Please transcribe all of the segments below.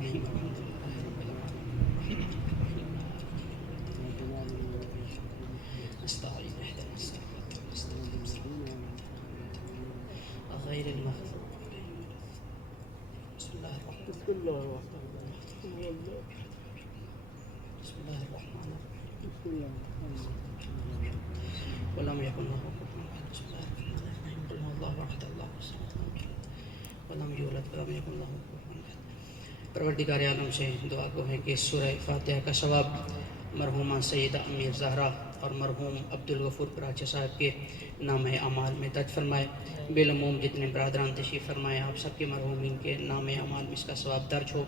الرحيم الحمد لله رب العالمين نستعين اهدنا الصراط المستقيم غير المغضوب عليهم بسم الله الرحمن الرحيم بسم الله الرحمن الرحيم ولم يكن له كفوا احد بسم الله الرحمن الرحيم قل هو الله احد الله الصمد ولم يولد ولم يكن له كفوا احد. پروردگار عالم سے دعا کو ہے کہ سورہ فاتحہ کا ثواب مرحومہ سیدہ امیر زہرا اور مرحوم عبدالغفور کراچی صاحب کے نام اعمال میں درج فرمائے. بالعموم جتنے برادران تشریف فرمائے آپ سب کے مرحومین کے نام اعمال میں اس کا ثواب درج ہو.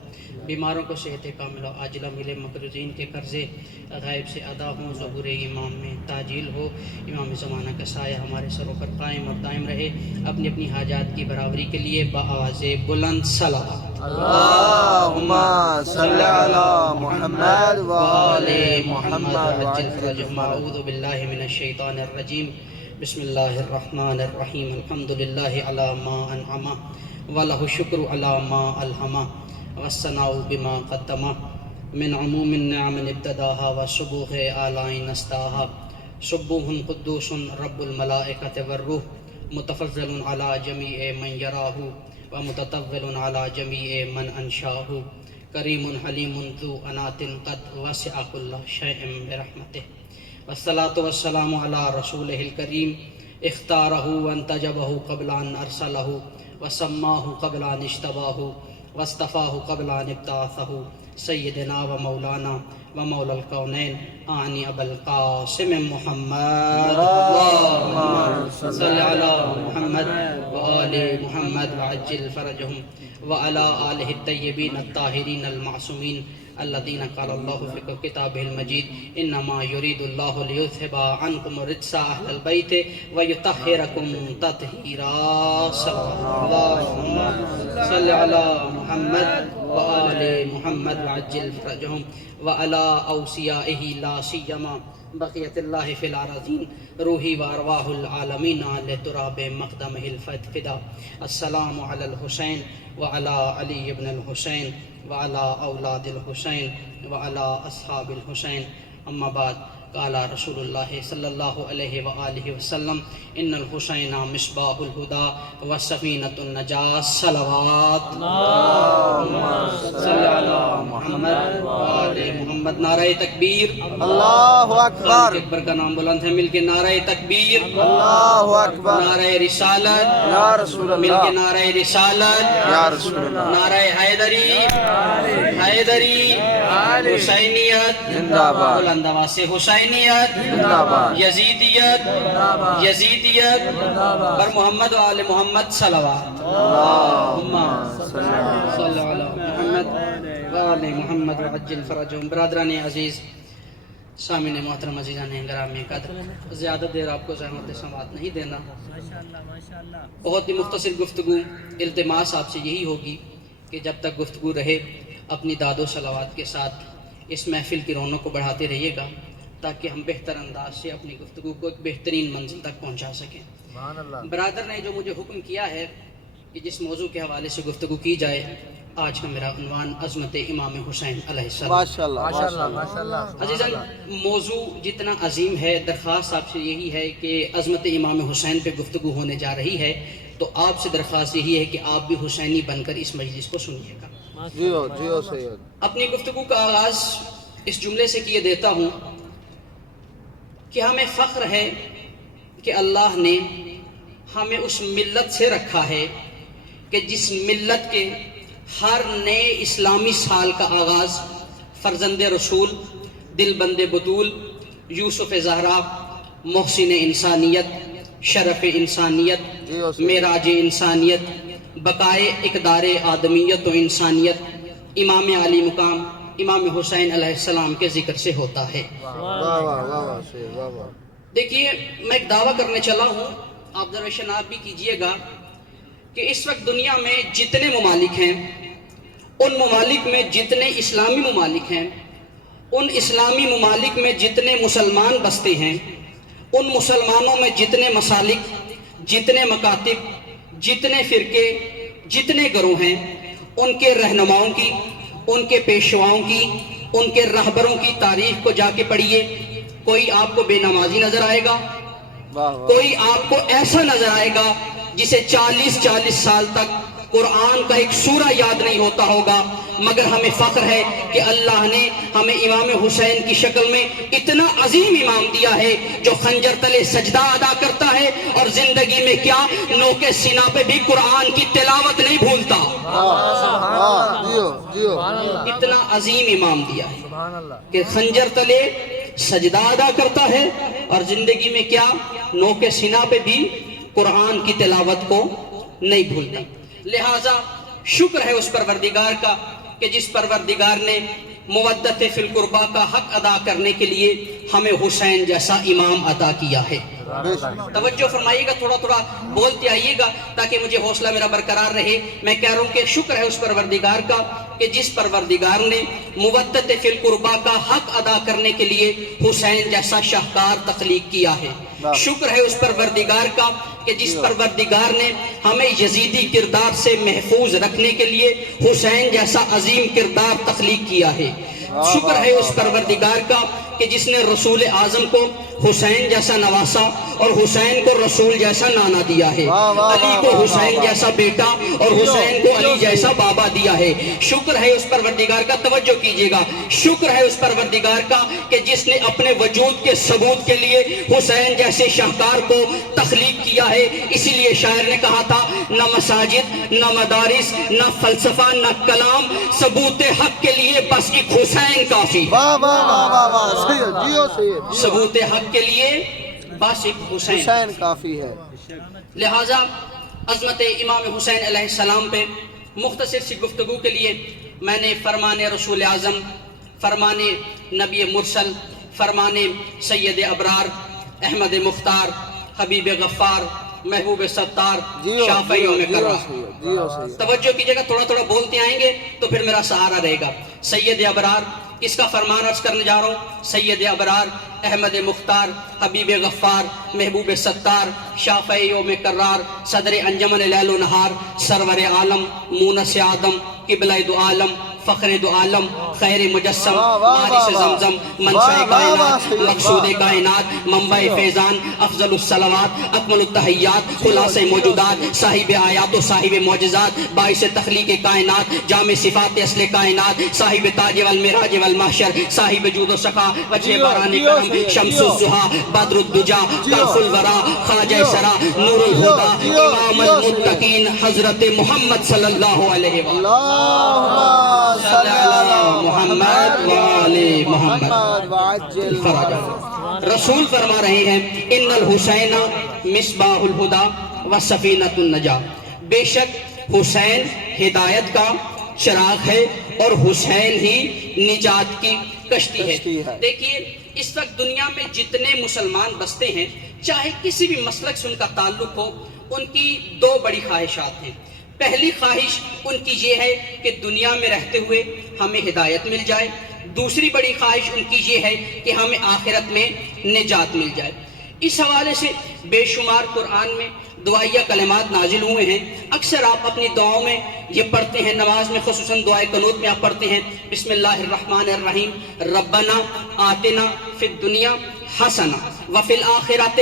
بیماروں کو صحت کاملہ عاجلہ ملے. مقروضین کے قرضے غائب سے ادا ہوں. ظہور امام میں تعجیل ہو. امام زمانہ کا سایہ ہمارے سروں پر قائم اور دائم رہے. اپنی اپنی حاجات کی برابری کے لیے بآواز بلند صلوات. اللهم صل على محمد وآل محمد وعجل فرجهم. اعوذ باللہ من الشیطان الرجیم. بسم اللہ الرحمن الرحیم. الحمد للہ علی ما انعم ولہ الشکر علی ما الہم والثناء بما قدم من عموم النعم ابتداها وسبوح آلاء نستاها. سبوح قدوس رب الملائکۃ والروح متفضل علی جمیع من یراہ ومتطول على جميع من أنشاه. كريم حليم ذو أنات قد وسع كل شيء برحمته. والصلاة والسلام على رسوله الكريم اختاره وانتجبه قبل أن أرسله وسماه قبل أن اشتباه واصطفاه قبل أن ابتعثه. سيدنا ومولانا ومولى الكونين أعني أبا القاسم محمد. اللهم صل على محمد وآل محمد وعجل فرجهم وعلى آله الطيبين الطاهرين المعصومين الذين قال الله في كتابه المجيد إنما يريد الله ليذهب عنكم الرجس أهل البيت ويطهركم تطهيرا. اللهم صل على محمد وآل محمد وعجل فرجهم وعلى أوصيائه لا سيما بقية الله في الأراضين روحي وأرواح العالمين لتراب مقدمه الفدا. السلام على الحسين وعلى علي بن الحسين وعلى أولاد الحسين وعلى أصحاب الحسين. أما بعد قال رسول الله صلى الله عليه وآله وسلم إن الحسين مصباح الهدى وسفينة النجاة. صلوات. اللهم صل على محمد وآل محمد. نعرہ تکبیر. اللہ اکبر. اکبر کا نام بلند ہے. مل کے نعرہ تکبیر. اللہ اکبر. نعرہ رسالت. یا رسول مل اللہ. کے نعرہ رسالت. یا رسول اللہ. نعرہ حیدری. حیدری. حسینیت. زندہ باد. بلند آواز سے حسینیت. زندہ باد. یزیدیت. یزیدیت پر محمد و آل محمد صلوات. اللہم صلی علی محمد و آل محمد وعجل فرجهم. برادران عزیز، سامعین محترم، عزیزان گرامی قدر، زیادہ دیر آپ کو زحمت سماعت نہیں دینا. بہت ہی مختصر گفتگو. التماس آپ سے یہی ہوگی کہ جب تک گفتگو رہے اپنی داد و صلوات کے ساتھ اس محفل کی رونق کو بڑھاتے رہیے گا تاکہ ہم بہتر انداز سے اپنی گفتگو کو ایک بہترین منزل تک پہنچا سکیں. برادر نے جو مجھے حکم کیا ہے کہ جس موضوع کے حوالے سے گفتگو کی جائے، آج کا میرا عنوان عظمت امام حسین علیہ السلام. ماشاءاللہ. عزیزان، موضوع جتنا عظیم ہے، درخواست آپ سے یہی ہے کہ عظمت امام حسین پہ گفتگو ہونے جا رہی ہے تو آپ سے درخواست یہی ہے کہ آپ بھی حسینی بن کر اس مجلس کو سنیے گا. جیو سید. اپنی گفتگو کا آغاز اس جملے سے کیے دیتا ہوں کہ ہمیں فخر ہے کہ اللہ نے ہمیں اس ملت سے رکھا ہے کہ جس ملت کے ہر نئے اسلامی سال کا آغاز فرزند رسول، دل بند بطول، یوسف زہرا، محسن انسانیت، شرف انسانیت، معراج انسانیت، بقائے اقدار آدمیت و انسانیت، امام علی مقام امام حسین علیہ السلام کے ذکر سے ہوتا ہے. دیکھیے، میں ایک دعویٰ کرنے چلا ہوں، آبزرویشن آپ بھی کیجئے گا کہ اس وقت دنیا میں جتنے ممالک ہیں، ان ممالک میں جتنے اسلامی ممالک ہیں، ان اسلامی ممالک میں جتنے مسلمان بستے ہیں، ان مسلمانوں میں جتنے مسالک، جتنے مکاتب، جتنے فرقے، جتنے گروہ ہیں، ان کے رہنماؤں کی، ان کے پیشواؤں کی، ان کے رہبروں کی تاریخ کو جا کے پڑھیے. کوئی آپ کو بے نمازی نظر آئے گا، واہ واہ. کوئی آپ کو ایسا نظر آئے گا جسے 40 سال تک قرآن کا ایک سورہ یاد نہیں ہوتا ہوگا. مگر ہمیں فخر ہے کہ اللہ نے ہمیں امام حسین کی شکل میں اتنا عظیم امام دیا ہے جو خنجر تلے سجدہ ادا کرتا ہے اور زندگی میں کیا نوک سینہ پہ بھی قرآن کی تلاوت نہیں بھولتا. واہ جیو جیو. اتنا عظیم امام دیا ہے سبحان اللہ. کہ خنجر تلے سجدہ ادا کرتا ہے اور زندگی میں کیا نوک سینہ پہ بھی قرآن کی تلاوت کو نہیں بھولتا. لہٰذا شکر ہے اس پروردگار کا کہ جس پروردگار نے مودت فی القربہ کا حق ادا کرنے کے لیے ہمیں حسین جیسا امام عطا کیا ہے. توجہ فرمائیے گا، تھوڑا تھوڑا بولتے آئیے گا تاکہ مجھے حوصلہ میرا برقرار رہے. میں کہہ رہا ہوں کہ شکر ہے اس پروردگار کا کہ جس پروردگار نے مودت فی القربہ کا حق ادا کرنے کے لیے حسین جیسا شاہکار تخلیق کیا ہے. شکر ہے اس پروردگار کا کہ جس پروردگار نے ہمیں یزیدی کردار سے محفوظ رکھنے کے لیے حسین جیسا عظیم کردار تخلیق کیا ہے. شکر ہے اس پروردگار کا کہ جس نے رسول اعظم کو حسین جیسا نواسا اور حسین کو رسول جیسا نانا دیا ہے، علی کو حسین جیسا بیٹا اور حسین کو علی جیسا بابا دیا ہے. شکر ہے اس پروردگار کا، توجہ کیجئے گا، شکر ہے اس پروردگار کا کہ جس نے اپنے وجود کے ثبوت کے لیے حسین جیسے شاہکار کو تخلیق کیا ہے. اسی لیے شاعر نے کہا تھا نہ مساجد نہ مدارس نہ فلسفہ نہ کلام، ثبوت حق کے لیے بس ایک حسین کافی. واہ واہ واہ واہ. سید جیو سید. ثبوت حق کے لیے بس ایک حسین کافی ہے. لہٰذا عظمت امام حسین علیہ السلام پہ مختصر سی گفتگو کے لیے میں نے فرمان رسول اعظم، فرمان نبی مرسل، فرمان سید ابرار، احمد مختار، حبیب غفار، محبوب ستار، شافعی و مکرر. توجہ کیجئے گا، تھوڑا تھوڑا بولتے آئیں گے تو پھر میرا سہارا رہے گا. سید ابرار کس کا فرمان عرض کرنے جا رہا ہوں؟ سید ابرار، احمد مختار، حبیب غفار، محبوب ستار، شافعی و مکرار، صدر انجمن لیل و نہار، سرور عالم، مونس آدم، قبلہ دو عالم، فخر دو عالم، خیر مجسم، وارث زمزم، منشأ کائنات، مقصود کائنات، منبع فیضان، افضل الصلوات، اکمل التحیات، خلاص موجودات، صاحب آیات و صاحب معجزات، باعث تخلیق کائنات، جامع صفات اصل کائنات، صاحب تاج والمراج والمحشر، صاحب جود و سخا، وجہ باران کرم، شمس الضحیٰ، بدر الدجا، کاف الورا، خواجہ سرا، نور الہدی، امام المتقین حضرت محمد صلی اللہ علیہ وآلہ صلی اللہ محمد وآلِ محمد. رسول فرما رہے ہیں ان الحسین مصباح الہدی و سفینۃ النجاہ. بے شک حسین ہدایت کا چراغ ہے اور حسین ہی نجات کی کشتی ہے. دیکھیے اس وقت دنیا میں جتنے مسلمان بستے ہیں، چاہے کسی بھی مسلک سے ان کا تعلق ہو، ان کی دو بڑی خواہشات ہیں. پہلی خواہش ان کی یہ ہے کہ دنیا میں رہتے ہوئے ہمیں ہدایت مل جائے. دوسری بڑی خواہش ان کی یہ ہے کہ ہمیں آخرت میں نجات مل جائے. اس حوالے سے بے شمار قرآن میں دعائیہ کلمات نازل ہوئے ہیں. اکثر آپ اپنی دعاؤں میں یہ پڑھتے ہیں، نماز میں خصوصاً دعائے قنوت میں آپ پڑھتے ہیں بسم اللہ الرحمن الرحیم ربنا آتنا فی الدنیا حسنہ وفی الآخرۃ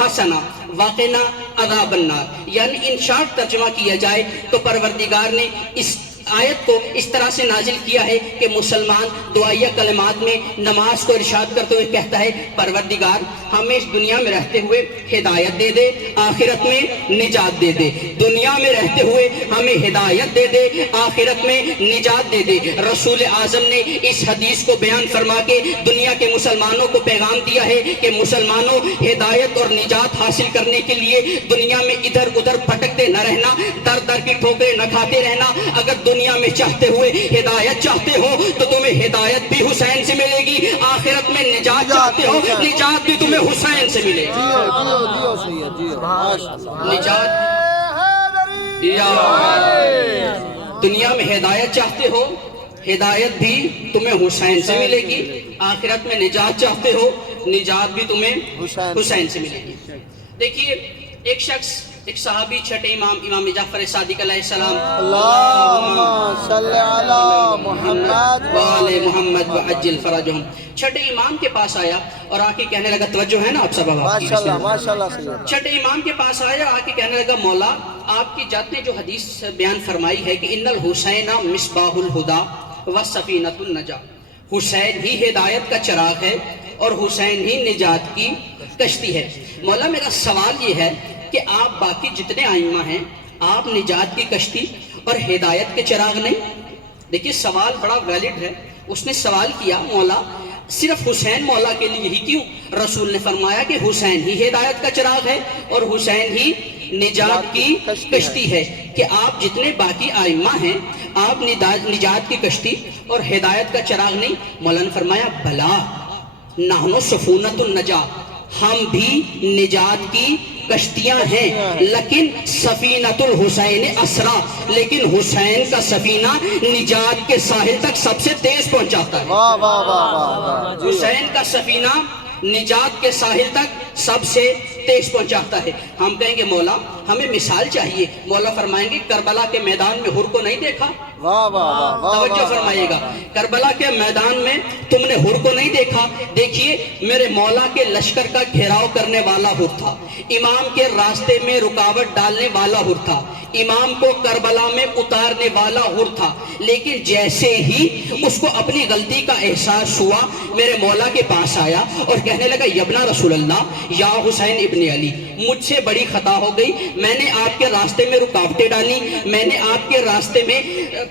حسنہ وقنا عذاب النار. یعنی ان شارٹ ترجمہ کیا جائے تو پروردگار نے اس آیت کو اس طرح سے نازل کیا ہے کہ مسلمان دعائیہ کلمات میں نماز کو ارشاد کرتے ہوئے کہتا ہے پروردگار ہمیں اس دنیا میں رہتے ہوئے ہدایت دے دے، آخرت میں نجات دے دے. دنیا میں رہتے ہوئے ہمیں ہدایت دے دے، آخرت میں نجات دے دے. رسول اعظم نے اس حدیث کو بیان فرما کے دنیا کے مسلمانوں کو پیغام دیا ہے کہ مسلمانوں ہدایت اور نجات حاصل کرنے کے لیے دنیا میں ادھر ادھر بھٹکتے نہ رہنا، در در کی ٹھوکریں نہ کھاتے رہنا. اگر دنیا میں چاہتے ہوئے ہدایت چاہتے ہو تو تمہیں ہدایت بھی حسین سے ملے گی، آخرت میں نجات چاہتے ہو نجات بھی تمہیں حسین سے ملے گی. نجات دنیا میں ہدایت چاہتے ہو، ہدایت بھی تمہیں حسین سے ملے گی. آخرت میں نجات چاہتے ہو، نجات بھی تمہیں حسین سے ملے گی. دیکھیے ایک شخص ایک صحابی چھٹے امام امام جعفر صادق علیہ السلام اللہم صلی علی محمد وآل محمد وعجل فرجہم، چھٹے امام کے پاس آیا اور آ کے کہنے لگا، توجہ ہے نا آپ سب؟ ماشاءاللہ ماشاءاللہ سید چھٹے امام کے پاس آیا اور آ کے کہنے لگا، مولا آپ کی ذات نے جو حدیث بیان فرمائی ہے کہ ان الحسین مصباح الہدا والسفینۃ النجاہ، حسین ہی ہدایت کا چراغ ہے اور حسین ہی نجات کی کشتی ہے۔ مولا میرا سوال یہ ہے کہ آپ باقی جتنے ائمہ ہیں، آپ نجات کی کشتی اور ہدایت کے چراغ نہیں؟ دیکھیے سوال بڑا ویلڈ ہے۔ اس نے سوال کیا، مولا صرف حسین مولا کے لیے ہی کیوں؟ رسول نے فرمایا کہ حسین ہی ہدایت کا چراغ ہے اور حسین ہی نجات کی کشتی ہے، کہ آپ جتنے باقی ائمہ ہیں آپ نجات کی کشتی اور ہدایت کا چراغ نہیں؟ مولا نے فرمایا بھلا نحن سفونۃ النجات، ہم بھی نجات کی کشتیاں ہیں، لیکن سفینۃ الحسین اسرا، لیکن حسین کا سفینہ نجات کے ساحل تک سب سے تیز پہنچاتا ہے۔ واہ واہ واہ واہ واہ حسین کا سفینہ نجات کے ساحل تک سب سے تیز پہنچاتا ہے۔ ہم کہیں گے مولا ہمیں مثال چاہیے، مولا فرمائیں گے کربلا کے میدان میں حر کو نہیں دیکھا؟ واہ واہ واہ توجہ فرمائیے گا، کربلا کے میدان میں تم نے حر کو نہیں دیکھا؟ دیکھیے میرے مولا کے لشکر کا گھیراؤ کرنے والا حر تھا، امام کے راستے میں رکاوٹ ڈالنے والا حر تھا، امام کو کربلا میں اتارنے والا حر تھا، لیکن جیسے ہی اس کو اپنی غلطی کا احساس ہوا میرے مولا کے پاس آیا اور کہنے لگا یبنا رسول اللہ یا حسین ابن علی، مجھ سے بڑی خطا ہو گئی، میں نے آپ کے راستے میں رکاوٹیں ڈالی، میں نے آپ کے راستے میں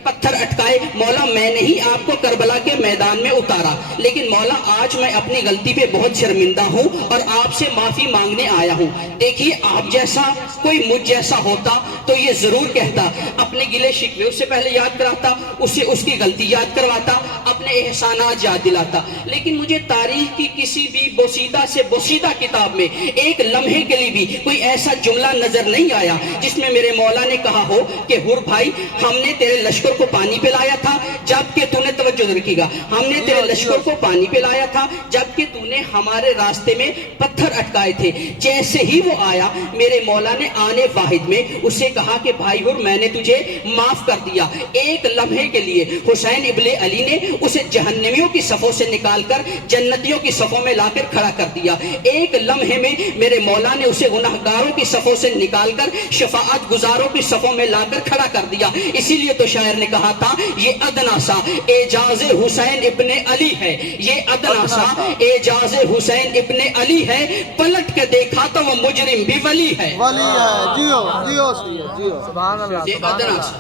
پتھر اٹکائے، مولا میں نے ہی آپ کو کربلا کے میدان میں اتارا، لیکن مولا آج میں اپنی غلطی پہ بہت شرمندہ ہوں اور آپ سے معافی مانگنے آیا ہوں۔ دیکھیے آپ جیسا کوئی مجھ جیسا ہوتا تو یہ ضرور کہتا، اپنے گلے شکوے اس سے پہلے یاد کراتا، اسے اس کی غلطی یاد کرواتا، اپنے احسانات یاد دلاتا، لیکن مجھے تاریخ کی کسی بھی بوسیدہ سے بوسیدہ کتاب میں ایک لمحے کے لیے بھی کوئی ایسا جملہ نظر نہیں آیا جس میں میرے مولا نے کہا ہو کہ حر بھائی ہم نے تیرے لشکر کو پانی پلایا تھا جبکہ تو نے، توجہ رکھیے گا، ہم نے تیرے لشکر کو پانی پلایا تھا جبکہ تو نے ہمارے راستے میں پتھر اٹکائے تھے۔ جیسے ہی وہ آیا میرے مولا نے آنے واحد میں اسے کہا کہ بھائی حر میں نے تجھے معاف کر دیا۔ ایک لمحے کے لیے حسین ابن علی نے اسے جہنمیوں کی صفوں سے نکال کر جنتیوں کی صفوں میں لا کر کھڑا کر دیا۔ ایک لمحے میں میرے مولا نے اسے گناہگاروں کی صفوں سے نکال کر شفاعت گزاروں کی صفوں میں لا کر کھڑا کر دیا۔ اسی لیے تو شاعر نے کہا تھا یہ ادنا سا اعجاز حسین ابن علی ہے، یہ ادنا سا اعجاز حسین ابن علی ہے، پلٹ کے دیکھا تو وہ مجرم بھی ولی ہے۔ ولی ہے، جیو جیو سید جیو سبحان اللہ یہ ادنا سا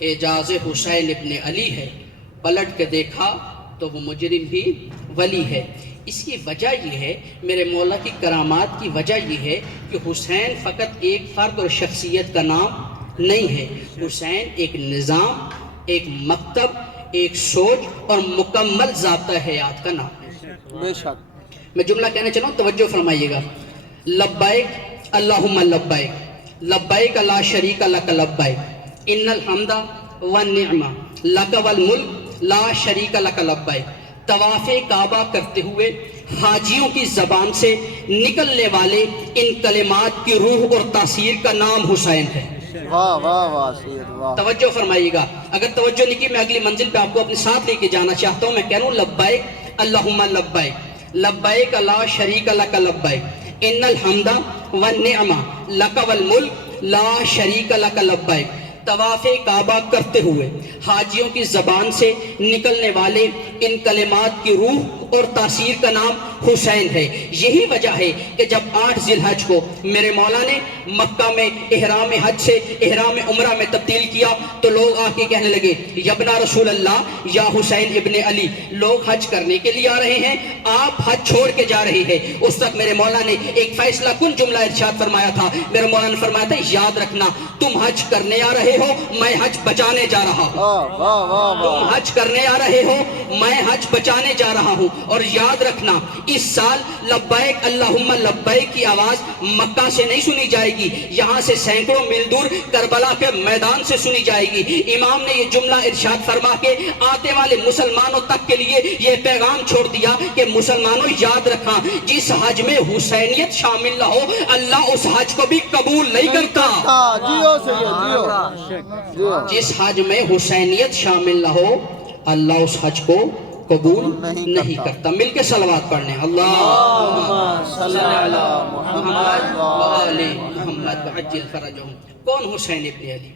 اعجاز حسین ابن علی ہے، پلٹ کے دیکھا تو وہ مجرم بھی ولی ہے۔ اس کی وجہ یہ ہے، میرے مولا کی کرامات کی وجہ یہ ہے کہ حسین فقط ایک فرد اور شخصیت کا نام نہیں ہے، حسین ایک نظام، ایک مکتب، ایک سوچ اور مکمل ضابطہ حیات کا نام ہے۔ بے شک میں جملہ کہنا چاہتا ہوں، توجہ فرمائیے گا، لبیک اللہم لبیک، لبیک لا شریک لک لبیک، ان الحمد والنعمہ لک والملک لا شریک لک لبیک۔ طواف کعبہ کرتے ہوئے حاجیوں کی زبان سے نکلنے والے ان کلمات کی روح اور تاثیر کا نام حسین ہے۔ واہ واہ واہ سید واہ توجہ فرمائیے گا، اگر توجہ نہیں کی میں اگلی منزل پہ آپ کو اپنے ساتھ لے کے جانا چاہتا ہوں۔ میں کہہ رہا ہوں لبیک اللہم لبیک، لبیک لا شریک لک لبیک، ان الحمد والنعمہ لک والملک لا شریک لک لبیک۔ طواف کعبہ کرتے ہوئے حاجیوں کی زبان سے نکلنے والے ان کلمات کی روح اور تاثیر کا نام حسین ہے۔ یہی وجہ ہے کہ جب 8 ذی الحج کو میرے مولا نے مکہ میں احرام حج سے احرام عمرہ میں تبدیل کیا تو لوگ آ کے کہنے لگے یبنا رسول اللہ یا حسین ابن علی، لوگ حج کرنے کے لیے آ رہے ہیں، آپ حج چھوڑ کے جا رہے ہیں۔ اس وقت میرے مولا نے ایک فیصلہ کن جملہ ارشاد فرمایا تھا، میرے مولا نے فرمایا تھا یاد رکھنا تم حج کرنے آ رہے ہو، میں حج بچانے جا رہا ہوں۔ واہ واہ واہ تم حج کرنے آ رہے ہو، میں حج بچانے جا رہا ہوں، اور یاد رکھنا اس سال لبیک اللہم لبیک کی آواز مکہ سے نہیں سنی جائے گی، یہاں سے سینکڑوں میل دور کربلا کے میدان سے سنی جائے گی۔ امام نے یہ جملہ ارشاد فرما کے آتے والے مسلمانوں تک کے لیے یہ پیغام چھوڑ دیا کہ مسلمانوں یاد رکھا، جس حج میں حسینیت شامل نہ ہو اللہ اس حج کو بھی قبول نہیں کرتا۔ جیو سید جیو۔ جس حج میں حسینیت شامل نہ ہو اللہ اس حج کو قبول نہیں کرتا۔ مل کے صلوات پڑھنے، اللہم صلی علی محمد وآل محمد وعجل فرجہم۔ کون حسین ابن علی؟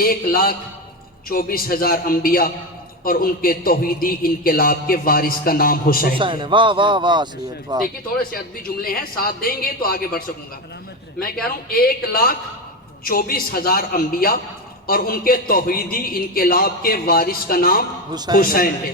1,24,000 انبیاء اور ان کے توحیدی انقلاب کے وارث کا نام حسین ہے۔ واہ واہ واہ سید واہ۔ دیکھیں تھوڑے سے ادبی جملے ہیں، ساتھ دیں گے تو آگے بڑھ سکوں گا۔ میں کہہ رہا ہوں 1,24,000 انبیاء اور ان کے توحیدی انقلاب کے وارث کا نام حسین ہے۔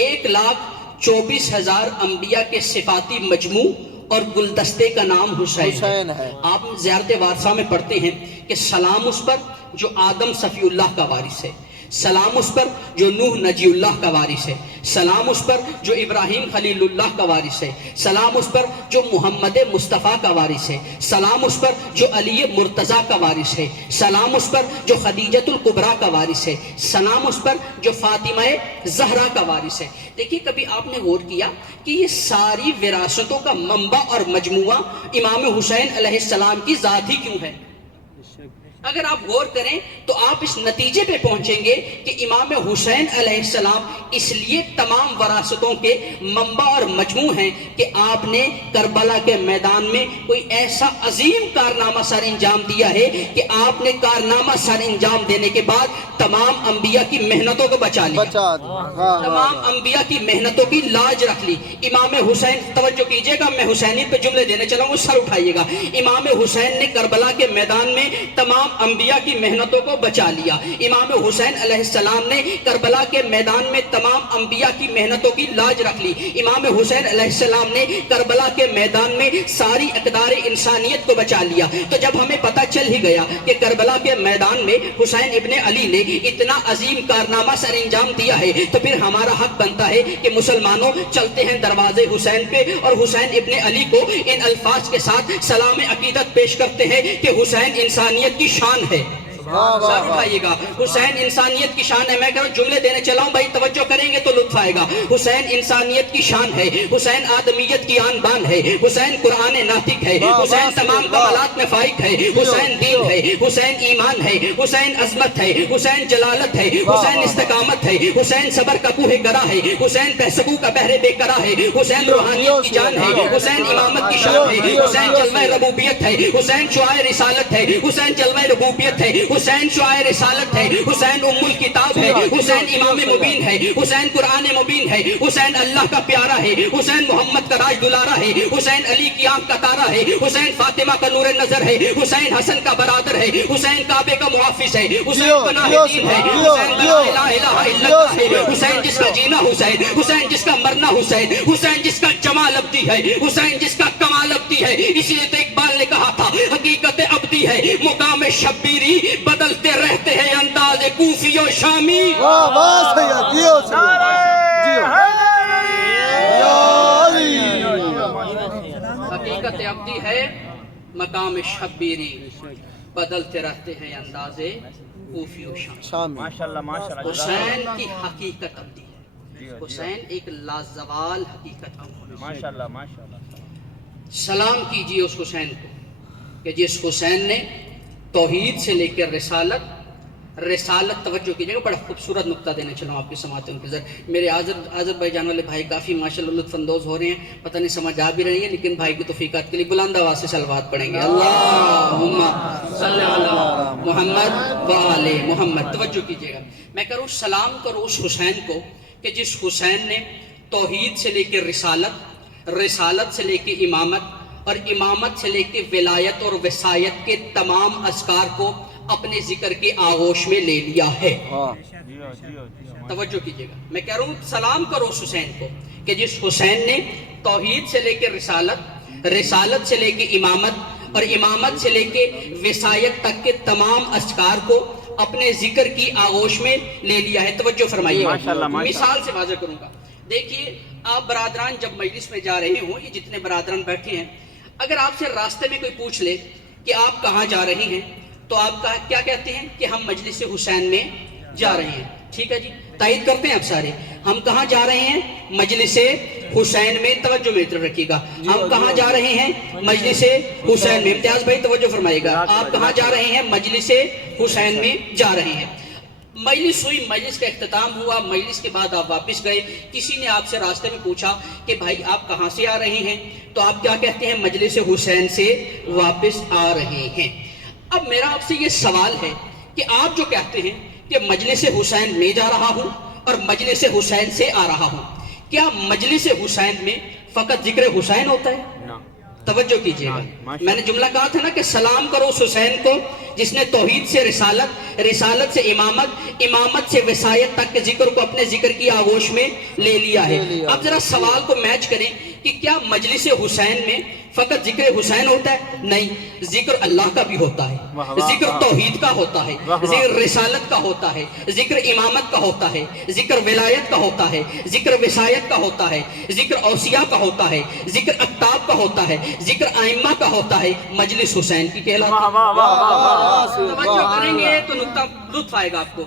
1,24,000 انبیاء کے صفاتی مجموع اور گلدستے کا نام حسین ہے۔ آپ زیارت وارثہ میں پڑھتے ہیں کہ سلام اس پر جو آدم صفی اللہ کا وارث ہے، سلام اس پر جو نوح نجی اللہ کا وارث ہے، سلام اس پر جو ابراہیم خلیل اللہ کا وارث ہے، سلام اس پر جو محمد مصطفیٰ کا وارث ہے، سلام اس پر جو علی مرتضیٰ کا وارث ہے، سلام اس پر جو خدیجۃ الکبریٰ کا وارث ہے، سلام اس پر جو فاطمہ زہرا کا وارث ہے۔ دیکھیے کبھی آپ نے غور کیا کہ یہ ساری وراثتوں کا منبع اور مجموعہ امام حسین علیہ السلام کی ذات ہی کیوں ہے؟ اگر آپ غور کریں تو آپ اس نتیجے پہ پہنچیں گے کہ امام حسین علیہ السلام اس لیے تمام وراثتوں کے منبع اور مجموع ہیں کہ آپ نے کربلا کے میدان میں کوئی ایسا عظیم کارنامہ سر انجام دیا ہے کہ آپ نے کارنامہ سر انجام دینے کے بعد تمام انبیاء کی محنتوں کو بچا لیا، تمام انبیاء کی محنتوں کی لاج رکھ لی۔ امام حسین، توجہ کیجئے گا، میں حسینی پہ جملے دینے چلا ہوں، سر اٹھائیے گا۔ امام حسین نے کربلا کے میدان میں تمام انبیاء کی محنتوں کو بچا لیا۔ امام حسین علیہ السلام نے کربلا کے میدان میں تمام انبیاء کی محنتوں کی لاج رکھ لی۔ امام حسین علیہ السلام نے کربلا کے میدان میں ساری اقدار انسانیت کو بچا لیا۔ تو جب ہمیں پتہ چل ہی گیا کہ کربلا کے میدان میں حسین ابن علی نے اتنا عظیم کارنامہ سر انجام دیا ہے تو پھر ہمارا حق بنتا ہے کہ مسلمانوں چلتے ہیں دروازے حسین پہ اور حسین ابن علی کو ان الفاظ کے ساتھ سلام عقیدت پیش کرتے ہیں کہ حسین انسانیت کی شان ہے۔ سر اٹھائیے گا، حسین انسانیت کی شان ہے۔ میں کہہ رہا ہوں جملے دینے چلا ہوں بھائی، توجہ کریں گے تو لطف آئے گا۔ حسین انسانیت کی شان ہے، حسین آدمیت کی آن بان ہے، حسین قرآن ناطق ہے، حسین تمام کمالات میں فائق ہے، حسین دین ہے، حسین ایمان ہے، حسین عظمت ہے، حسین جلالت ہے، حسین استقامت ہے، حسین صبر کا کوہ گرا ہے، حسین بہسکو کا بحر بے کرا ہے، حسین روحانیت کی جان ہے، حسین امامت کی شان ہے، حسین جلوہ ربوبیت ہے، حسین شعاع رسالت ہے، حسین جلوہ ربوبیت ہے، حسین شعاع رسالت ہے، حسین ام الکتاب ہے، حسین امام مبین ہے، حسین قرآن مبین ہے، حسین اللہ کا پیارا ہے، حسین محمد کا راج دلارا ہے، حسین علی کی آنکھ کا تارا ہے، حسین فاطمہ کا نور نظر ہے، حسین حسن کا برادر ہے، حسین کعبے کا محافظ ہے، حسین پناہ دین ہے، حسین لا الہ الا اللہ ہے، حسین جس کا جینا حسین، حسین جس کا مرنا حسین، حسین جس کا جمال ابدی ہے، حسین جس کا کمال ابدی ہے۔ اسی لیے تو اقبال نے کہا تھا حقیقت ابدی ہے مقام شبیری، بدلتے رہتے ہیں انداز کوفی و شامی۔ واہ واہ سید جیو سید حقیقت ابدی ہے مقام شبیری، بدلتے رہتے ہیں انداز کوفی و شامی۔ حسین کی حقیقت ابدی ہے، حسین ایک لازوال حقیقت ابدی۔ سلام کیجئے اس حسین کو کہ جس حسین نے توحید سے لے کر رسالت توجہ کیجئے گا، بڑا خوبصورت نقطہ دینے چلا ہوں آپ کی سماعت انتظار۔ میرے آزر بھائی جان والے بھائی کافی ماشاءاللہ لطف اندوز ہو رہے ہیں، پتہ نہیں سمجھ آ بھی رہی ہے، لیکن بھائی کی توفیقات کے لیے بلند آواز سے صلوات پڑھیں گے۔ اللہم صلی علی محمد وآل محمد۔ توجہ کیجئے گا، میں کروں سلام کرو اس حسین کو کہ جس حسین نے توحید سے لے کر رسالت سے لے کے امامت اور امامت سے لے کے ولایت اور وصایت کے تمام اذکار کو اپنے ذکر کے آغوش میں لے لیا ہے۔ توجہ کیجئے گا، میں کہہ رہا ہوں سلام کرو اس حسین کو کہ جس حسین نے توحید سے لے کے رسالت سے لے کے امامت اور امامت سے لے کے وصایت تک کے تمام اذکار کو اپنے ذکر کی آغوش میں لے لیا ہے۔ توجہ فرمائیے، مثال سے واضح کروں گا۔ دیکھیے آپ برادران جب مجلس میں جا رہے ہوں، یہ جتنے برادران بیٹھے ہیں، اگر آپ سے راستے میں کوئی پوچھ لے کہ آپ کہاں جا رہے ہیں تو آپ کیا کہتے ہیں کہ ہم مجلس حسین میں جا رہے ہیں. ٹھیک ہے جی، تائید کرتے ہیں آپ سارے. ہم کہاں جا رہے ہیں؟ مجلس حسین میں. توجہ میرے طرف رکھیے گا. ہم کہاں جا رہے ہیں؟ مجلس حسین میں. امتیاز بھائی توجہ فرمائے گا. آپ کہاں جا رہے ہیں؟ مجلس حسین میں جا رہے ہیں. مجلس ہوئی، مجلس کا اختتام ہوا، مجلس کے بعد آپ واپس گئے. کسی نے آپ سے راستے میں پوچھا کہ بھائی آپ کہاں سے آ رہے ہیں، تو آپ کیا کہتے ہیں؟ مجلس حسین سے واپس آ رہے ہیں. اب میرا آپ سے یہ سوال ہے کہ آپ جو کہتے ہیں کہ مجلس حسین میں جا رہا ہوں اور مجلس حسین سے آ رہا ہوں، کیا مجلس حسین میں فقط ذکر حسین ہوتا ہے؟ توجہ کیجئے گا. میں نے جملہ کہا تھا نا کہ سلام کرو اس حسین کو جس نے توحید سے رسالت، رسالت سے امامت، امامت سے وصایت تک کے ذکر کو اپنے ذکر کی آغوش میں لے لیا ہے. اب ذرا سوال کو میچ کریں کہ کیا مجلس حسین میں فقط ذکر حسین ہوتا ہے؟ نہیں، ذکر اللہ کا بھی ہوتا ہے، ذکر توحید کا ہوتا ہے، ذکر رسالت کا ہوتا ہے، ذکر امامت کا ہوتا ہے، ذکر ولایت کا ہوتا ہے، ذکر وصایت کا ہوتا ہے، ذکر اوصیاء کا ہوتا ہے، ذکر اقطاب کا ہوتا ہے، ذکر ائمہ کا ہوتا ہے. مجلس حسین کی کہلاتی ہے. توجہ کریں گے تو نقطہ لطف آئے گا آپ کو.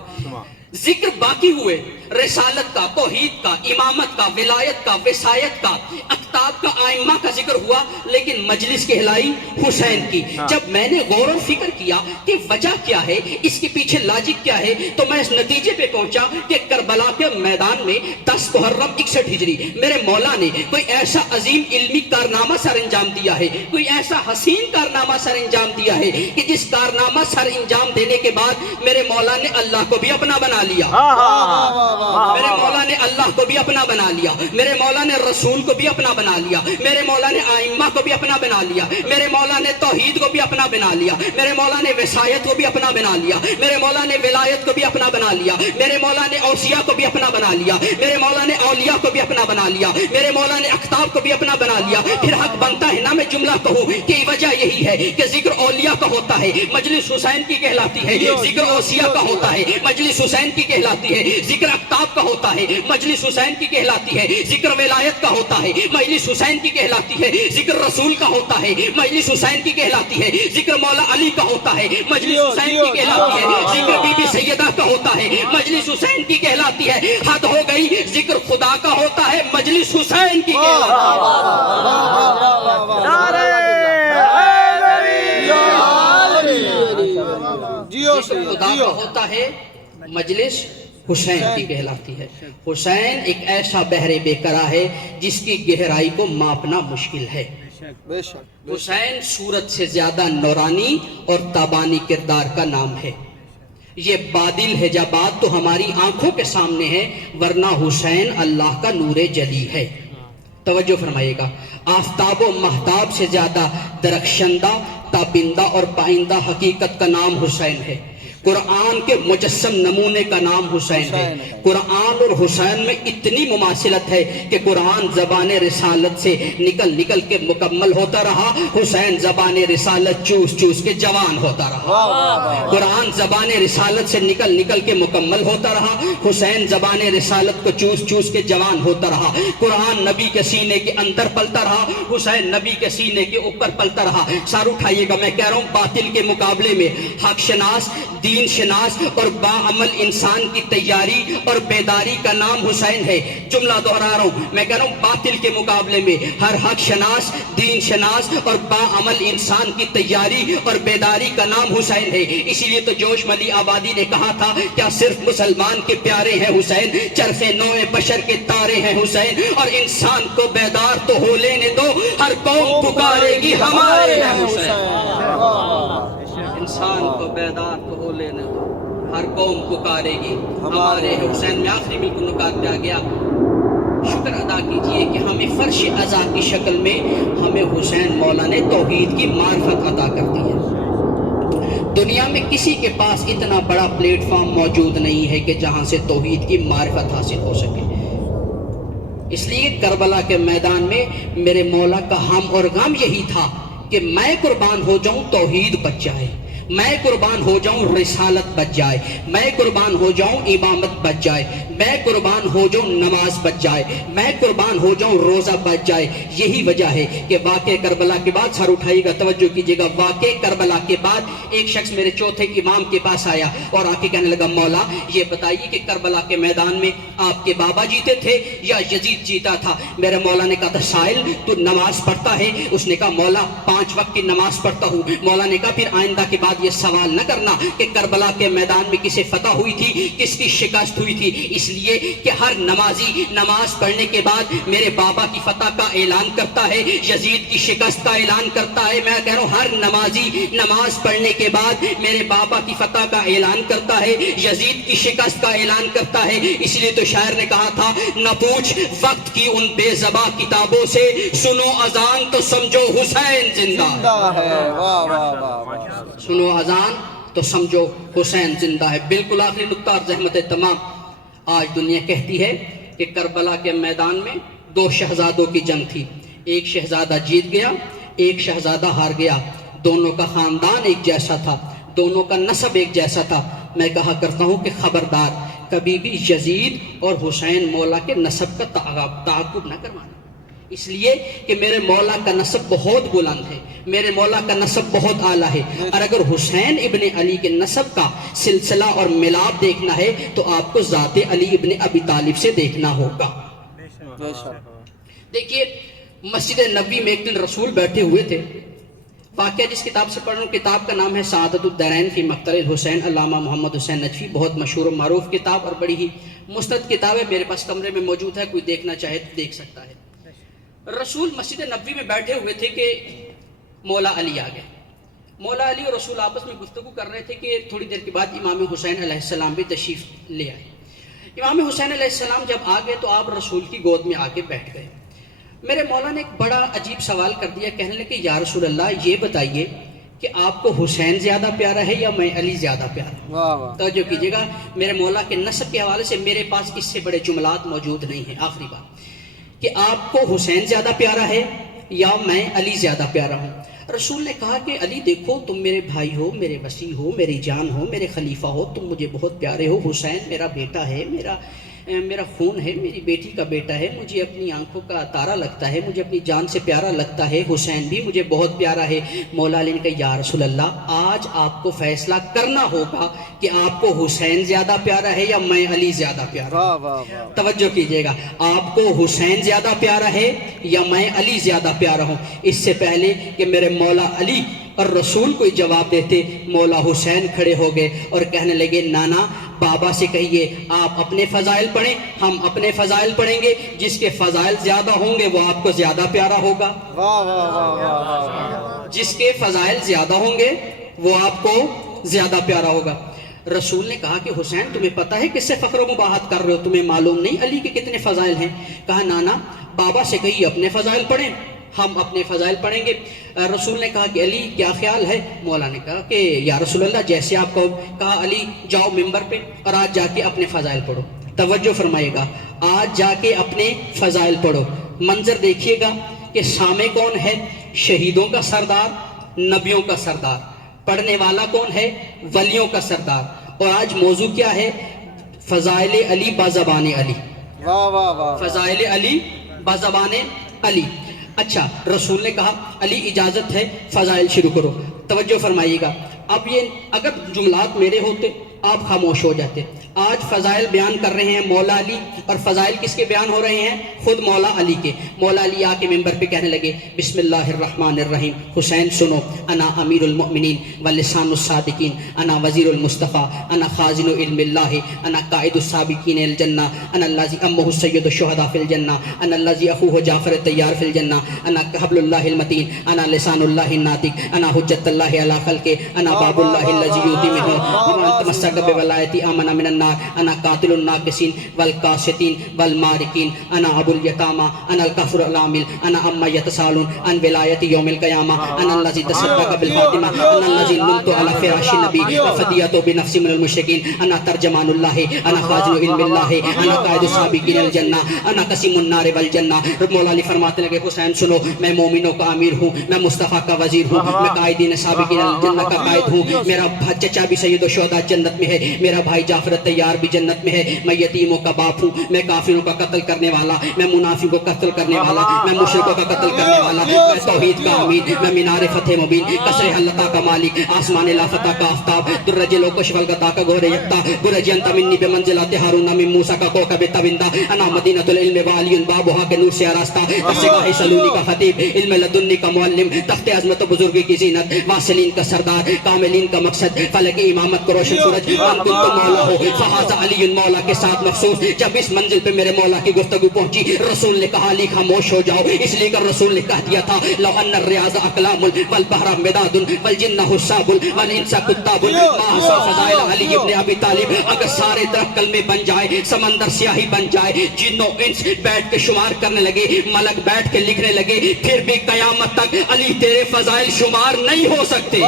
ذکر باقی ہوئے رسالت کا، توحید کا، امامت کا، ولایت کا، وصایت کا، اقطاب کا، ائمہ کا ذکر ہوا، لیکن مجلس کہلائی حسین کی. جب میں نے غور و فکر کیا کہ وجہ کیا ہے، اس کے پیچھے لاجک کیا ہے، تو میں اس نتیجے پہ پہنچا کہ کربلا کے میدان میں 10 محرم 61 ہجری میرے مولا نے کوئی ایسا عظیم علمی کارنامہ سر انجام دیا ہے، کوئی ایسا حسین کارنامہ سر انجام دیا ہے کہ جس کارنامہ سر انجام دینے کے بعد میرے مولا نے اللہ کو بھی اپنا بنا لیا، میرے مولا نے اللہ کو بھی اپنا بنا لیا، میرے مولا نے رسول کو بھی اپنا بنا لیا، میرے مولا نے ائمہ کو بھی اپنا بنا لیا، میرے مولا نے توحید کو بھی اپنا بنا لیا، میرے مولا نے وصایت کو بھی اپنا بنا لیا، میرے مولا نے ولایت کو بھی اپنا بنا لیا، میرے مولا نے اوصیاء کو بھی اپنا بنا لیا، میرے مولا نے اولیاء کو بھی اپنا بنا لیا، میرے مولا نے اقطاب کو بھی اپنا بنا لیا. پھر حق بنتا ہے نا میں جملہ کہوں کہ وجہ یہی ہے کہ ذکر اولیاء کا ہوتا ہے، مجلس حسین کی کہلاتی ہے، ذکر اوصیاء کا ہوتا ہے، مجلس حسین کی کہلاتی ہے، ذکر اقطاب کا ہوتا ہے، مجلس حسین کی کہلاتی ہے، ذکر ولایت کا ہوتا ہے، مجلس حسین کی کہلاتی ہے، ذکر رسول کا ہوتا ہے، مجلس حسین کی کہلاتی ہے، ذکر مولا علی کا ہوتا ہے، مجلس حسین کی کہلاتی ہے، ذکر بی بی سیدہ کا ہوتا ہے، مجلس حسین کی کہلاتی ہے. حد ہو گئی، ذکر خدا کا ہوتا ہے، مجلس حسین کی کہلاتی ہے. خدا کا ہوتا ہے، مجلس حسین کی کہلاتی ہے. حسین ایک ایسا بحر بے کرا ہے جس کی گہرائی کو ماپنا مشکل ہے. حسین صورت سے زیادہ نورانی اور تابانی کردار کا نام ہے. یہ بادل حجابات تو ہماری آنکھوں کے سامنے ہے، ورنہ حسین اللہ کا نور جلی ہے. توجہ فرمائیے گا. آفتاب و مہتاب سے زیادہ درخشندہ، تابندہ اور پائندہ حقیقت کا نام حسین ہے. قرآن کے مجسم نمونے کا نام حسین ہے. قرآن اور حسین میں اتنی مماثلت ہے کہ قرآن زبان رسالت سے نکل نکل کے مکمل ہوتا رہا، حسین زبان رسالت چوس چوس کے جوان ہوتا رہا. قرآن زبان رسالت سے نکل نکل کے مکمل ہوتا رہا، حسین زبان رسالت کو چوس چوس کے جوان ہوتا رہا. قرآن نبی کے سینے کے اندر پلتا رہا، حسین نبی کے سینے کے اوپر پلتا رہا. سار اٹھائیے گا. میں کہہ رہا ہوں باطل کے مقابلے میں حق شناس، دین شناس اور باعمل انسان کی تیاری اور بیداری کا نام حسین ہے. جملہ دہرا رہا ہوں. میں کہہ رہا ہوں باطل کے مقابلے میں ہر حق شناس، دین شناس اور باعمل انسان کی تیاری اور بیداری کا نام حسین ہے. اسی لیے تو جوش ملی آبادی نے کہا تھا کیا صرف مسلمان کے پیارے ہیں حسین، چرخ نوع بشر کے تارے ہیں حسین، اور انسان کو بیدار تو ہو لینے دو، ہر قوم پکارے گی ہمارے ہیں حسین. انسان کو بیدار تو ہو لینے دو، ہر قوم پکارے گی ہمارے ہیں حسین. میں آخری بالکل نکات پہ آ گیا. شکر ادا کیجئے کہ ہمیں فرش عزا کی شکل میں ہمیں حسین مولا نے توحید کی معرفت عطا کر دی ہے. دنیا میں کسی کے پاس اتنا بڑا پلیٹ فارم موجود نہیں ہے کہ جہاں سے توحید کی معرفت حاصل ہو سکے. اس لیے کربلا کے میدان میں میرے مولا کا ہم اور غم یہی تھا کہ میں قربان ہو جاؤں توحید بچ جائے. میں قربان ہو جاؤں رسالت بچ جائے، میں قربان ہو جاؤں امامت بچ جائے، میں قربان ہو جاؤں نماز بچ جائے، میں قربان ہو جاؤں روزہ بچ جائے۔ یہی وجہ ہے کہ واقع کربلا کے بعد، سر اٹھائیے گا، توجہ کیجیے گا، واقع کربلا کے بعد ایک شخص میرے چوتھے امام کے پاس آیا اور آ کے کہنے لگا مولا یہ بتائیے کہ کربلا کے میدان میں آپ کے بابا جیتے تھے یا یزید جیتا تھا؟ میرے مولا نے کہا تھا سائل تو نماز پڑھتا ہے؟ اس نے کہا مولا 5 وقت کی نماز پڑھتا ہوں۔ مولا نے کہا پھر آئندہ کے بعد یہ سوال نہ کرنا کہ کربلا کے میدان میں کسے فتح ہوئی تھی، کس کی شکست ہوئی تھی، اس لیے کہ ہر نمازی نماز پڑھنے کے بعد میرے بابا کی فتح کا اعلان کرتا ہے، یزید کی شکست کا اعلان کرتا ہے۔ میں کہہ رہا ہوں ہر نمازی نماز پڑھنے کے بعد میرے بابا کی فتح کا اعلان کرتا ہے، یزید کی شکست کا اعلان کرتا ہے۔ اس لیے تو شاعر نے کہا تھا نہ پوچھ وقت کی ان بے زباں کتابوں سے، سنو اذان تو سمجھو حسین زندہ ہے۔ واہ واہ واہ واہ۔ سنو اذان تو سمجھو حسین زندہ ہے۔ بالکل آخری نکتہ اور زحمت تمام، آج دنیا کہتی ہے کہ کربلا کے میدان میں 2 شہزادوں کی جنگ تھی، ایک شہزادہ جیت گیا، ایک شہزادہ ہار گیا، دونوں کا خاندان ایک جیسا تھا، دونوں کا نسب ایک جیسا تھا۔ میں کہا کرتا ہوں کہ خبردار کبھی بھی یزید اور حسین مولا کے نسب کا تعاقب نہ کروانا، اس لیے کہ میرے مولا کا نسب بہت بلند ہے، میرے مولا کا نسب بہت اعلیٰ ہے، اور اگر حسین ابن علی کے نسب کا سلسلہ اور ملاپ دیکھنا ہے تو آپ کو ذات علی ابن ابی طالب سے دیکھنا ہوگا۔ دیکھیے مسجد نبوی میں ایک دن رسول بیٹھے ہوئے تھے، واقعہ جس کتاب سے پڑھ رہا ہوں کتاب کا نام ہے سعادت الدارین فی مقتل الحسین، علامہ محمد حسین نجفی، بہت مشہور و معروف کتاب اور بڑی ہی مستند کتاب ہے، میرے پاس کمرے میں موجود ہے، کوئی دیکھنا چاہے تو دیکھ سکتا ہے۔ رسول مسجد نبوی میں بیٹھے ہوئے تھے کہ مولا علی آ گئے۔ مولا علی اور رسول آپس میں گفتگو کر رہے تھے کہ تھوڑی دیر کے بعد امام حسین علیہ السلام بھی تشریف لے آئے۔ امام حسین علیہ السلام جب آ گئے تو آپ رسول کی گود میں آ کے بیٹھ گئے۔ میرے مولا نے ایک بڑا عجیب سوال کر دیا، کہنے لگے یا رسول اللہ یہ بتائیے کہ آپ کو حسین زیادہ پیارا ہے یا میں علی زیادہ پیارا؟ واہ واہ۔ توجہ کیجیے گا، میرے مولا کے نسب کے حوالے سے میرے پاس اس سے بڑے جملات موجود نہیں ہیں۔ آخری بات کہ آپ کو حسین زیادہ پیارا ہے یا میں علی زیادہ پیارا ہوں؟ رسول نے کہا کہ علی دیکھو تم میرے بھائی ہو، میرے وسیع ہو، میری جان ہو، میرے خلیفہ ہو، تم مجھے بہت پیارے ہو۔ حسین میرا بیٹا ہے، میرا خون ہے، میری بیٹی کا بیٹا ہے، مجھے اپنی آنکھوں کا تارا لگتا ہے، مجھے اپنی جان سے پیارا لگتا ہے، حسین بھی مجھے بہت پیارا ہے۔ مولا علی نے کہا یا رسول اللہ آج آپ کو فیصلہ کرنا ہوگا کہ آپ کو حسین زیادہ پیارا ہے یا میں علی زیادہ پیارا ہوں۔ واہ واہ واہ۔ توجہ کیجئے گا، آپ کو حسین زیادہ پیارا ہے یا میں علی زیادہ پیارا ہوں؟ اس سے پہلے کہ میرے مولا علی اور رسول کوئی جواب دیتے، مولا حسین کھڑے ہو گئے اور کہنے لگے نانا بابا سے کہیے آپ اپنے فضائل پڑھیں، ہم اپنے فضائل پڑھیں گے، جس کے فضائل زیادہ ہوں گے وہ آپ کو زیادہ پیارا ہوگا۔ واہ واہ واہ واہ۔ جس کے فضائل زیادہ ہوں گے وہ آپ کو زیادہ پیارا ہوگا۔ رسول نے کہا کہ حسین تمہیں پتہ ہے کس سے فخر و مباحت کر رہے ہو، تمہیں معلوم نہیں علی کے کتنے فضائل ہیں؟ کہا نانا بابا سے کہیے اپنے فضائل پڑھیں، ہم اپنے فضائل پڑھیں گے۔ رسول نے کہا کہ علی کیا خیال ہے؟ مولا نے کہا کہ یا رسول اللہ جیسے آپ کہو۔ کہا علی جاؤ ممبر پہ اور آج جا کے اپنے فضائل پڑھو۔ توجہ فرمائے گا، آج جا کے اپنے فضائل پڑھو۔ منظر دیکھیے گا کہ سامع کون ہے؟ شہیدوں کا سردار، نبیوں کا سردار۔ پڑھنے والا کون ہے؟ ولیوں کا سردار۔ اور آج موضوع کیا ہے؟ فضائل علی بازبان علی۔ واہ واہ واہ۔ فضائل علی بازبان علی۔ اچھا رسول نے کہا علی اجازت ہے فضائل شروع کرو۔ توجہ فرمائیے گا، اب یہ اگر جملات میرے ہوتے آپ خاموش ہو جاتے۔ آج فضائل بیان کر رہے ہیں مولا علی، اور فضائل کس کے بیان ہو رہے ہیں؟ خود مولا علی کے۔ مولا علی آ کے ممبر پہ کہنے لگے بسم اللہ الرحمن الرحیم، حسین سنو، انا امیر المؤمنین ولسان الصادقین، انا وزیر المصطفیٰ، انا خازن علم اللہ، انا قائد السابقین الجنہ، انا الذی امہ سید الشہداء فی الجنہ، انا الذی اخوہ جعفر الطیار فی الجنہ، انا حبل اللہ المتین، انا لسان اللہ الناطق، انا حجت اللہ علی خلقہ، انا باب اللہ الذی یؤتی منہ، تمسک بولایتی آمن من النار انا قاتل الناقصین والقاسطین والمارقین انا ابو الیتامى انا الکفر العامل انا اما یتسالون ان ولایت یوم القیامہ انا الذی تصدق بالفاطمہ انا الذی نمت على فراش النبی وفدیت بنفسی من المشرکین انا ترجمان اللہ انا خازن علم اللہ انا قائد السابقین الجنہ انا قسیم النار والجنہ۔ مولا علی فرماتے ہیں کہ حسین سنو، میں مومنوں کا امیر ہوں، میں مصطفیٰ کا وزیر ہوں، میں قائدین سابقین الجنہ کا قائد ہوں، میرا چچا بھی سید الشہداء جنت میں ہے، میرا بھائی جعفر الطیار بھی جنت میں ہے، میں یتیموں کا باپ ہوں، میں کافروں کا قتل کرنے والا، میں منافقوں کا قتل کرنے والا، میں مشرکوں کا قتل کرنے والا، میں توحید کا امین، میں مینار فتح مبین، قصر حلتا کا مالک، آسمان لافتہ کا آفتاب، درج لوکش والغتا کا گور یکتا، برج انت منی بمنزلات ہارون من موسیٰ کا کوکب تبندہ، انا مدینۃ العلم والی بابوہا کے نور سے آراستہ، قصگاہ سلونی کا خطیب، علم لدنی کا معلم، تخت عظمت و بزرگی کی زینت، واصلین کا سردار، کاملین کا مقصد، فلک امامت کو روشن سورج، من کنت مولا ہو فہذا علی مولا کے ساتھ مخصوص۔ جب اس منزل پہ میرے مولا کی گفتگو پہنچی، رسول نے کہا علی خاموش ہو جاؤ، اس لیے کہ رسول نے کہہ دیا تھا لو ان الریاض اقلام والبحر مداد والجن حساب والانس کتاب ما حصى فضائل علی ابن ابی طالب۔ اگر سارے درخت کلمے بن جائے، سمندر سیاہی بن جائے، جن و انس بیٹھ کے شمار کرنے لگے، ملک بیٹھ کے لکھنے لگے، پھر بھی قیامت تک علی تیرے فضائل شمار نہیں ہو سکتے۔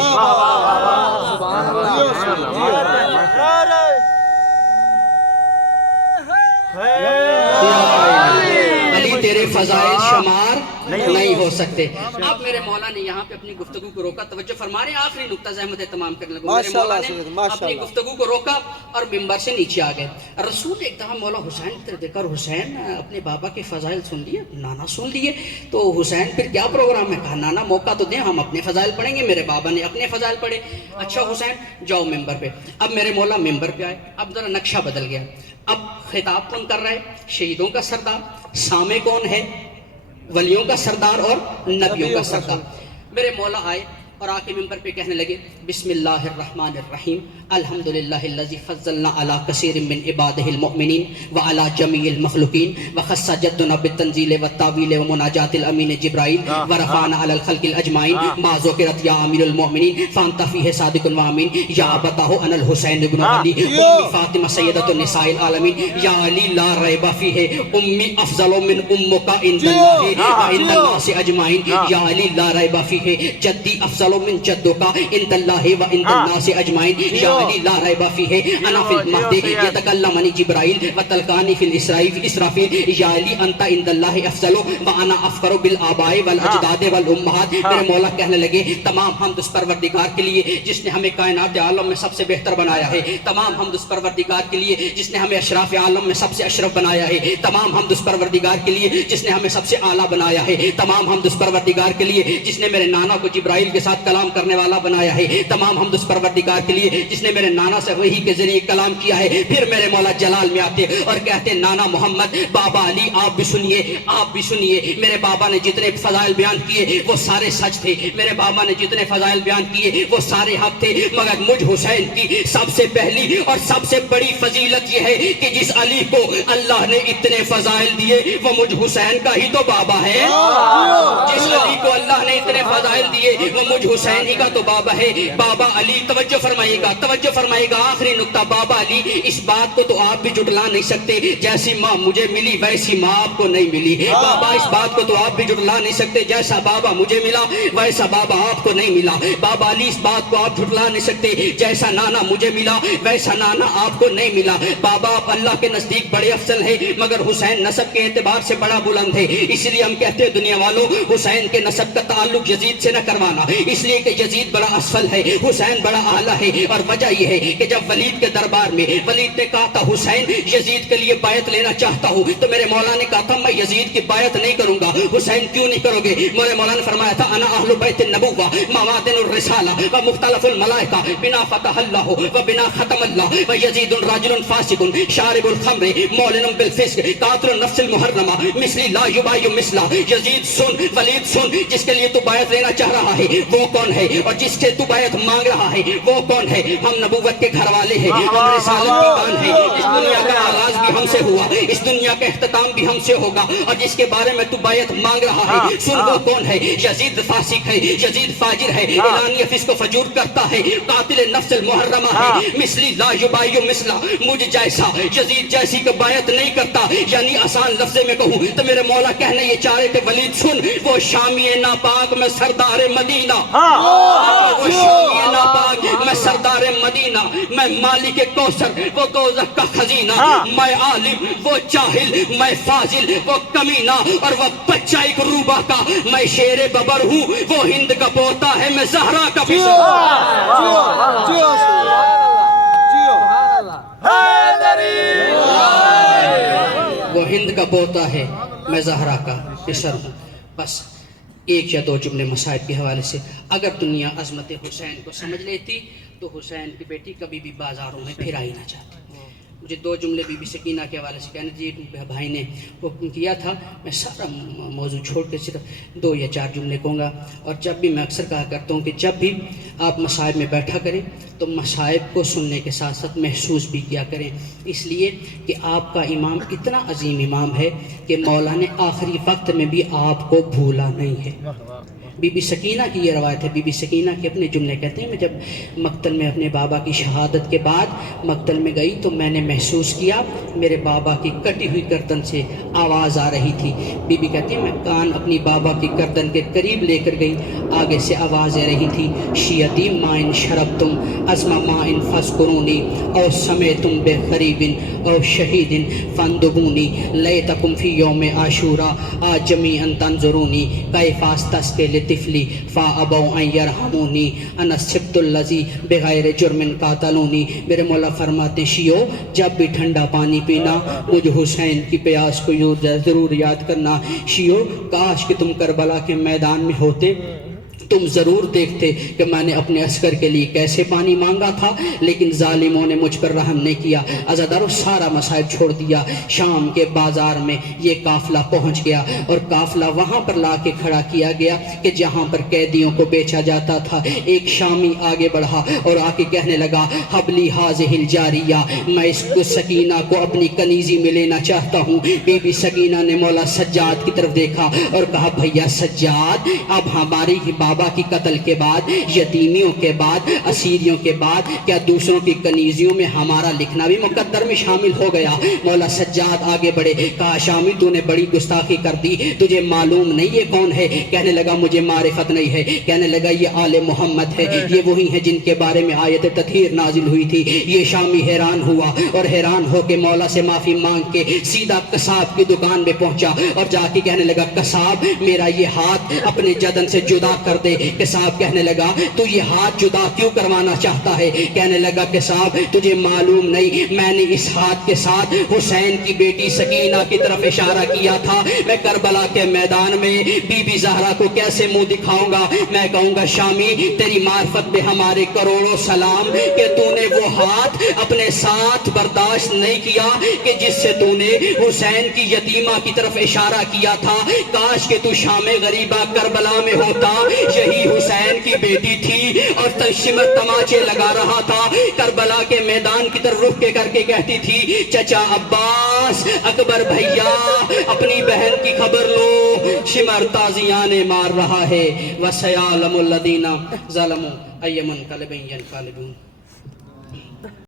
علی تیرے فضائل شمار نہیں ہو سکتے۔ اب میرے مولا نے یہاں پہ اپنی گفتگو کو روکا، توجہ فرما رہے ہیں، آخری نقطہ زحمت تمام کرنے لگا۔ میرے مولا نے اپنی گفتگو کو روکا اور منبر سے نیچے آ گئے۔ رسول نے ایک دفعہ مولا حسین کی طرف دیکھا، اور حسین اپنے بابا کے فضائل سن لیے، نانا سن لیے، تو حسین پھر کیا پروگرام ہے؟ کہا نانا موقع تو دیں، ہم اپنے فضائل پڑھیں گے۔ میرے بابا نے اپنے فضائل پڑھے۔ اچھا حسین جاؤ ممبر پہ۔ اب میرے مولا ممبر پہ آئے، اب ذرا نقشہ بدل گیا۔ اب خطاب کون کر رہا ہے؟ شہیدوں کا سردار۔ سامع کون ہے؟ ولیوں کا سردار اور نبیوں کا سردار۔ میرے مولا آئے اور آ کے ممبر پہ کہنے لگے بسم اللہ الرحمن الرحیم الحمدللہ الذی فضلنا علی کثیر من عبادہ المؤمنین وعلی جمیع المخلوقین وخص جدنا بالتنزیل والتاویل ومناجات الامین جبرائیل ورفعنا علی الخلق الاجمعین ما ذکرت یا امیر المؤمنین فانت فیہ صادق وامین یا ابتاہ انا الحسین بن علی امی فاطمہ سیدۃ النساء العالمین یا علی لا ریب فیہ امی افضل من امک عند اللہ وعند الناس اجمعین یا علی لا ریب فیہ جدی افضل من جدک عند اللہ وعند الناس اجمعین یا علی لا ریب فیہ انا فی المہد یتکلمنی جبرائیل وتلقانی فی الاسرافیل یا علی انت عند اللہ افضل وانا افخر بالآباء والاجداد والامہات۔ میرے مولا کہنے لگے تمام حمد اس پروردگار کے لیے جس نے ہمیں کائنات عالم میں سب سے بہتر بنایا ہے، تمام حمد اس پروردگار کے لیے جس نے ہمیں اشراف عالم میں سب سے اشرف بنایا ہے، تمام حمد اس پروردگار کے لیے جس نے ہمیں سب سے اعلیٰ بنایا ہے، تمام حمد اس پروردگار کے لیے جس نے میرے نانا کو جبرائیل کے ساتھ کلام کرنے والا بنایا ہے، تمام حمد اس پروردگار کے لیے جس نے میرے نانا سے وحی کے ذریعے کلام کیا ہے۔ پھر میرے مولا جلال میں آتے اور کہتے نانا محمد، بابا علی آپ بھی سنیے، آپ بھی سنیے، میرے بابا نے جتنے فضائل بیان کیے وہ سارے سچ تھے، میرے بابا نے جتنے فضائل بیان کیے وہ سارے حق تھے، مگر مجھ حسین کی سب سے پہلی اور سب سے بڑی فضیلت یہ ہے کہ جس علی کو اللہ نے اتنے فضائل دیے وہ مجھ حسین کا ہی تو بابا ہے۔ جس علی کو اللہ نے اتنے فضائل دیے وہ مجھ حسین ہی کا تو بابا ہے۔ بابا علی توجہ فرمائیے گا، توجہ فرمائیے گا، آخری نقطہ، بابا علی اس بات کو تو آپ بھی جھٹلا نہیں سکتے، جیسی ماں مجھے ملی ویسی ماں آپ کو نہیں ملی۔ بابا اس بات کو تو آپ بھی جھٹلا نہیں سکتے، جیسا بابا مجھے ملا ویسا بابا آپ کو نہیں ملا۔ بابا علی اس بات کو آپ جھٹلا نہیں سکتے، جیسا نانا مجھے ملا ویسا نانا آپ کو نہیں ملا۔ بابا آپ اللہ کے نزدیک بڑے افضل ہیں، مگر حسین نسب کے اعتبار سے بڑا بلند ہے، اس لیے ہم کہتے ہیں دنیا والوں حسین کے نسب کا تعلق یزید سے نہ کروانا، اس لیے کہ یزید بڑا اسفل ہے، حسین بڑا اعلیٰ ہے۔ اور وجہ یہ ہے کہ جب ولید کے دربار میں ولید نے کہا تھا حسین یزید کے لیے بیعت لینا چاہتا ہوں، تو میرے مولا نے کہا تھا میں یزید کی بیعت نہیں کروں گا۔ حسین کیوں نہیں کرو گے؟ میرے مولا نے فرمایا تھا انا اہل بیت النبوہ موادن الرسالہ و مختلف الملائکہ بنا فتح اللہ و بنا ختم اللہ و یزید راجل فاسق شارب الخمر مولن بالفسق قاتل النفس المحرمہ مثلی لا یبایع مثلا۔ یزید سن، ولید سن، جس کے لیے تو بیعت لینا چاہ رہا ہے وہ کون ہے اور جس سے تو بیعت مانگ رہا ہے وہ کون ہے؟ ہم نبوت کے گھر والے ہیں، ہم رسالت کی کان ہیں، اس دنیا کا آغاز بھی ہم سے ہوا، اس دنیا کا اختتام بھی ہم سے ہوگا، اور جس کے بارے میں تو بیعت مانگ رہا ہے سن وہ کون ہے؟ یزید فاسق ہے، یزید فاجر ہے، اعلانیہ فسق و فجور کرتا ہے، قاتل نفس المحرمہ ہے، مثلی لا یبایع مثلا، مجھ جیسا یزید جیسی کا بیعت نہیں کرتا۔ یعنی آسان لفظ میں کہوں تو میرے مولا کہنے یہ چاہ رہے تھے ولید سن، وہ شامی ناپاک میں سردار مدینہ، وہ شامی ناپاک میں سردار مدینہ، میں مالک کوثر وہ دوزخ کا خزینہ، میں عالم وہ جاہل، میں فاضل وہ کمینہ، اور وہ بچہ ایک روبہ کا، میں شیر ببر ہوں وہ ہند کا پوتا ہے، میں زہرا کا جیو پسر۔ جیو جیو وہ ہند کا پوتا ہے، میں زہرا کا پسر ہوں۔ بس ایک یا دو جملے مصائب کے حوالے سے اگر دنیا عظمت حسین کو سمجھ لیتی تو حسین کی بیٹی کبھی بھی بازاروں میں پھر آئی نہ چاہتی۔ مجھے دو جملے بی بی سکینہ کے حوالے سے کہنے دیجیے، بھائی نے حکم کیا تھا، میں سارا موضوع چھوڑ کے صرف 2 یا 4 جملے کہوں گا۔ اور جب بھی میں اکثر کہا کرتا ہوں کہ جب بھی آپ مصائب میں بیٹھا کریں تو مصائب کو سننے کے ساتھ ساتھ محسوس بھی کیا کریں، اس لیے کہ آپ کا امام اتنا عظیم امام ہے کہ مولا نے آخری وقت میں بھی آپ کو بھولا نہیں ہے۔ بی بی سکینہ کی یہ روایت ہے، بی بی سکینہ کے اپنے جملے کہتے ہیں، میں جب مقتل میں اپنے بابا کی شہادت کے بعد مقتل میں گئی تو میں نے محسوس کیا میرے بابا کی کٹی ہوئی گردن سے آواز آ رہی تھی۔ بی بی کہتی ہے میں کان اپنی بابا کی گردن کے قریب لے کر گئی، آگے سے آوازیں رہی تھی، شیعتی مائن شرب تم ازما مائن فذکرونی او سمیتم بے خریبن او شہیدن فاندبونی لیتکم فی یوم عاشورا آج جمیعا تنظرونی کیفاس تسکے لطفلی فابوا ان یرحمونی انا السبت الذی بغیر جرم قاتلونی۔ میرے مولا فرماتے شیعو جب بھی ٹھنڈا پانی پینا مجھ حسین کی پیاس کو ضرور یاد کرنا۔ شیعو کاش کہ تم کربلا کے میدان میں ہوتے، تم ضرور دیکھتے کہ میں نے اپنے عسکر کے لیے کیسے پانی مانگا تھا، لیکن ظالموں نے مجھ پر رحم نہیں کیا۔ عزادارو سارا مصائب چھوڑ دیا، شام کے بازار میں یہ قافلہ پہنچ گیا اور قافلہ وہاں پر لا کے کھڑا کیا گیا کہ جہاں پر قیدیوں کو بیچا جاتا تھا۔ ایک شامی آگے بڑھا اور آ کے کہنے لگا حبلی حاضہ الجاریہ، میں اس کو سکینہ کو اپنی کنیزی میں لینا چاہتا ہوں۔ بی بی سکینہ نے مولا سجاد کی طرف دیکھا اور کہا بھیا سجاد، اب ہماری ہی بابا کی قتل کے بعد، یتیمیوں کے بعد، اسیریوں کے بعد کیا دوسروں کی کنیزیوں میں ہمارا لکھنا بھی مقدر میں شامل ہو گیا؟ مولا سجاد آگے بڑھے، کہا شامی تو نے بڑی گستاخی کر دی، تجھے معلوم نہیں یہ کون ہے؟ کہنے لگا مجھے معرفت نہیں ہے۔ کہنے لگا یہ آل محمد ہے، یہ وہی ہیں جن کے بارے میں آیت تطہیر نازل ہوئی تھی۔ یہ شامی حیران ہوا اور حیران ہو کے مولا سے معافی مانگ کے سیدھا قصاب کی دکان میں پہنچا اور جا کے کہنے لگا قصاب میرا یہ ہاتھ اپنے جدن سے جدا کر دے۔ قصاب کہنے لگا تو یہ ہاتھ جدا کیوں کروانا چاہتا ہے؟ کہنے لگا قصاب تجھے معلوم نہیں میں نے اس ہاتھ کے ساتھ حسین کی بیٹی سکینہ کی طرف اشارہ کیا تھا۔ میں کربلا کے میدان میں بی بی زہرا کو کیسے منہ دکھاؤں گا؟ میں کہوں گا شامی تیری معرفت پہ ہمارے کروڑوں سلام کہ تو نے وہ ہاتھ اپنے ساتھ برداشت نہیں کیا کہ جس سے تو نے حسین کی یتیمہ کی طرف اشارہ کیا تھا۔ کاش کہ تو شام غریبہ کربلا میں ہوتا، یہی حسین کی بیٹی تھی اور تشمر تماچے لگا رہا تھا۔ کربلا کے میدان کی طرف رخ کر کے کہتی تھی چچا عباس، اکبر بھیا اپنی بہن کی خبر لو، شمر تازیانے مار رہا ہے، وَسَيَعْلَمُ الَّذِينَ ظَلَمُوا أَيَّ مُنْقَلِبٍ يَنْقَلِبُونَ۔